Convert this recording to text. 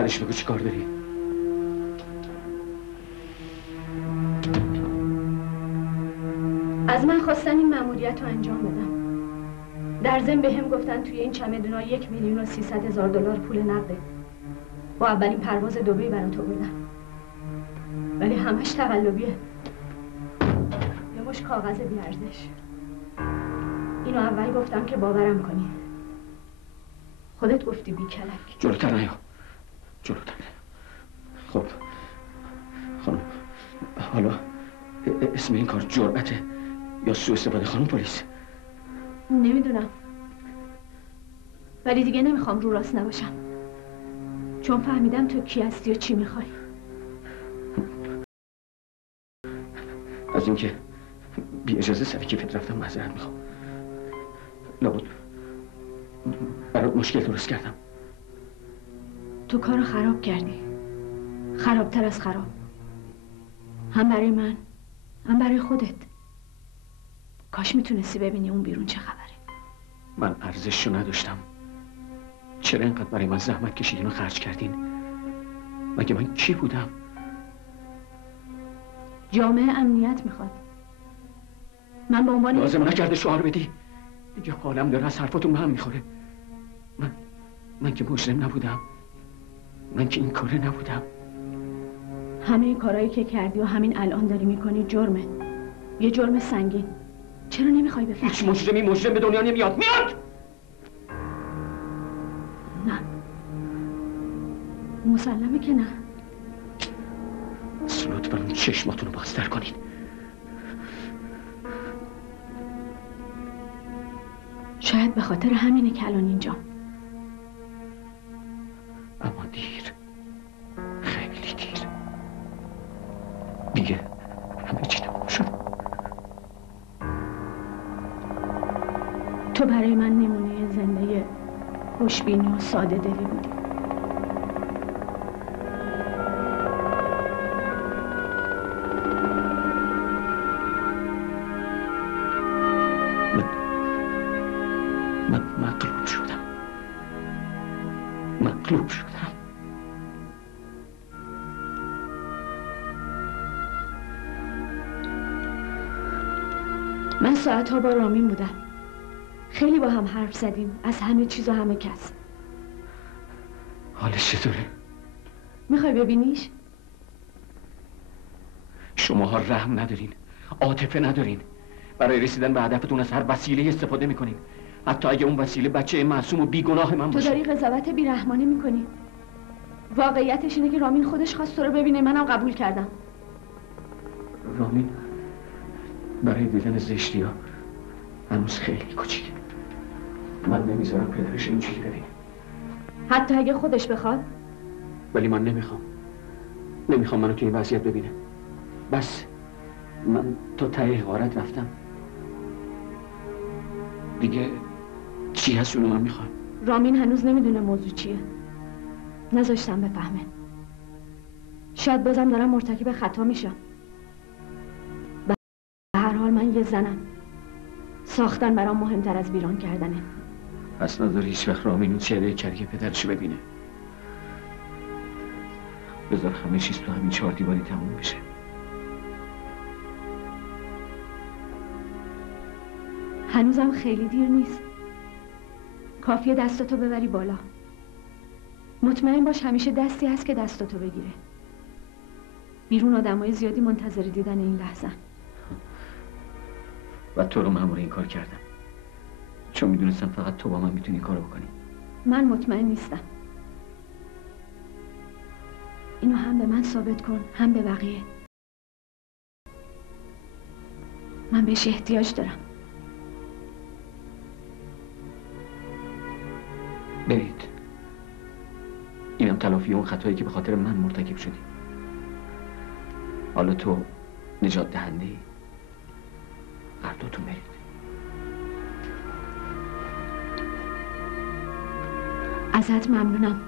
بعدش بگو چی کار داری؟ از من خواستن این مأموریت رو انجام بدم. در ضمن بهم گفتن توی این چمدونا 1,300,000 دلار پول نقده. با اولین پرواز دبی برات آوردم. ولی همش تقلبیه. یه مش کاغذ بی‌ارزش. اینو اول گفتم که باورم کنی. خودت گفتی بی کلک. جلوتر نیا. جلوتر نیا. خب خانم، حالا اسم این کار جرأته یا سوء استفاده خانم پلیس؟ نمیدونم. ولی دیگه نمیخوام رو راست نباشم. چون فهمیدم تو کی هستی و چی میخوای. از اینکه بی اجازه سر کیفت رفتم معذرت میخوام. لابد برات مشکل درست کردم. تو کارو خراب کردی. خرابتر از خراب. هم برای من هم برای خودت. کاش میتونستی ببینی اون بیرون چه خبره. من ارزششو نداشتم. چرا اینقدر برای من زحمت کشیدین و خرج کردین؟ مگه من کی بودم؟ جامعه امنیت میخواد. من به عنوان لازم نکرده شعار بدی. دیگه حالم داره از حرفاتون به هم میخوره. من که مجرم نبودم. من که این کاره نبودم. همه این کارهایی که کردی و همین الان داری میکنی جرمه. یه جرم سنگین. چرا نمیخوای بفهمی؟ هیچ مجرم به دنیا نمیاد. میاد! نه. مسلمه که نه. لطفاً اون چشماتون رو بازتر کنین. شاید به خاطر همینه که الان اینجا. اما دیر. خیلی دیر. دیگه همه چی تمام شد. تو برای من نمونه زنده خوشبینی و ساده دلی بودی. من مغلوب شدم. مغلوب شدم. من ساعتها با رامین بودم. خیلی با هم حرف زدیم از همه چیز و همه کس. حالش چطوره؟ میخوای ببینیش؟ شماها رحم ندارین، عاطفه ندارین. برای رسیدن به هدفتون از هر وسیله استفاده میکنین. حتی اگه اون وسیله بچه معصوم و بیگناه من باشه. تو داری قضاوت بیرحمانه میکنی. واقعیتش اینه که رامین خودش خواست تو رو ببینه، منم قبول کردم. رامین برای دیدن زشتی ها هنوز خیلی کوچیکه. من نمیذارم پدرش اینجوری ببینه. حتی اگه خودش بخواد؟ ولی من نمیخوام منو توی این وضعیت ببینه. بس من تا ته غارت رفتم. دیگه چی هست اونو من میخوام؟ رامین هنوز نمیدونه موضوع چیه. نذاشتم بفهمه. شاید بازم دارم مرتکب خطا میشم. به هر حال من یه زنم. ساختن برام مهمتر از ویران کردنه. پس نذاری هیچ وقت رامین این چهره کریه پدرشو ببینه. بذار همه چیز تو همین 4 دیواری تموم بشه. هنوزم خیلی دیر نیست. کافیه دستاتو ببری بالا. مطمئن باش همیشه دستی هست که دستاتو بگیره. بیرون آدمای زیادی منتظر دیدن این لحظه. و تو رو مأمور این کار کردم. چون میدونستم فقط تو با من میتونی این کارو بکنی. من مطمئن نیستم. اینو هم به من ثابت کن هم به بقیه. من بهش احتیاج دارم. برید. اینم تلافی اون خطایی که به خاطر من مرتکب شدی. حالا تو نجات دهنده ای. هر دوتون برید. ازت ممنونم.